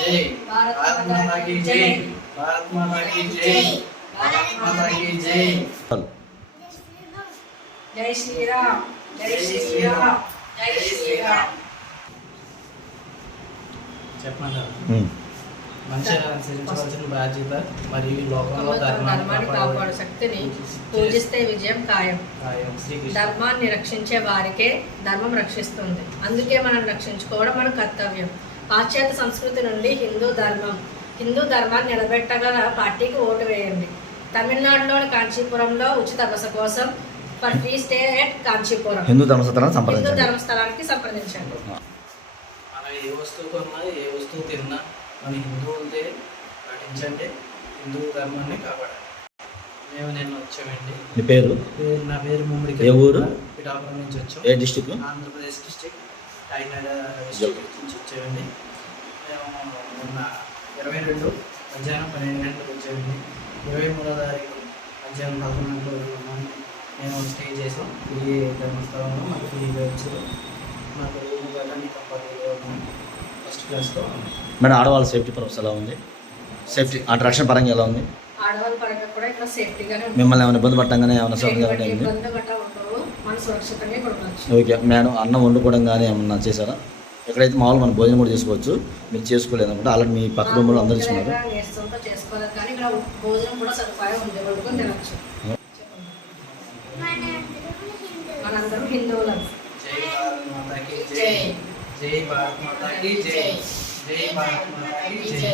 జై భారత్ మాతా కీ జై భారత్ మాతా కీ జై భారత్ మాతా కీ జై జై శ్రీరామ్ జై శ్రీరామ్ జై శ్రీరామ్. చెప్పమంటారు మంచిగా అనుసరించవలసిన బాధ్యత మరియు లోకంలో ధర్మాన్ని కాపాడు శక్తిని పూజిస్తే విజయం ఖాయం. ధర్మాన్ని రక్షించే వారికే ధర్మం రక్షిస్తుంది. అందుకే మనం రక్షించుకోవడం మన కర్తవ్యం. పాశ్చాత్య సంస్కృతి నుండి హిందూ ధర్మాన్ని నిలబెట్టగల పార్టీకి ఓటు వేయండి. తమిళనాడులోని కాంచీపురంలో ఉచిత బస కోసం for free stay at Kanchipuram Hindu ధర్మస్థలానికి సంప్రదించండి. మనం ఏ వస్తువు కొన్నా ఏ వస్తువు తిన్నా మన హిందువులదే పాటించండి. హిందూ ధర్మాన్ని కాపాడాలి. మేము నిన్న వచ్చామండి. మీ పేరు? నా పేరు ముమ్మడి. ఏ ఊరు? పిఠాపురం నుంచి వచ్చాం. ఏ district? Andhra Pradesh district Kakinada district నుంచి వచ్చామండి. మేము మొన్న 22 మధ్యాహ్నం 12 గంటలకు వచ్చామండి. 23వ తారీఖు మధ్యాహ్నం 11 గంటలకు ఉన్నాము. మేము స్టే చేసాం. ఈ ధర్మస్థలంలో మాకు ఫ్రీగా వచ్చారు. మాకు రూమ్ కానీ కంఫర్టబుల్గా ఉన్నాం. ఫస్ట్ క్లాస్లో మేడం, ఆడవాళ్ళ సేఫ్టీ పర్పస్ ఎలా ఉంది? సేఫ్టీ అంటే రక్షణ పరంగా ఎలా ఉంది? ఆడవాళ్ళ పరంగా కూడా ఇక్కడ సేఫ్టీగానే మిమ్మల్ని ఏమైనా ఇబ్బంది పట్టంగానే ఏమైనా ఓకే మేడం, అన్నం వండుకోవడం కానీ ఏమన్నా చేశారా? ఎక్కడైతే మామూలు మనం భోజనం కూడా చేసుకోవచ్చు, మీరు చేసుకోలేదు అనుకుంటే ఆల్రెడీ మీ పక్క రూమ్లో అందరూ తీసుకున్నారు. మనందరం హిందువులం. జై భారత్ మాతా కీ జై జై భారత్ మాతా కీ జై.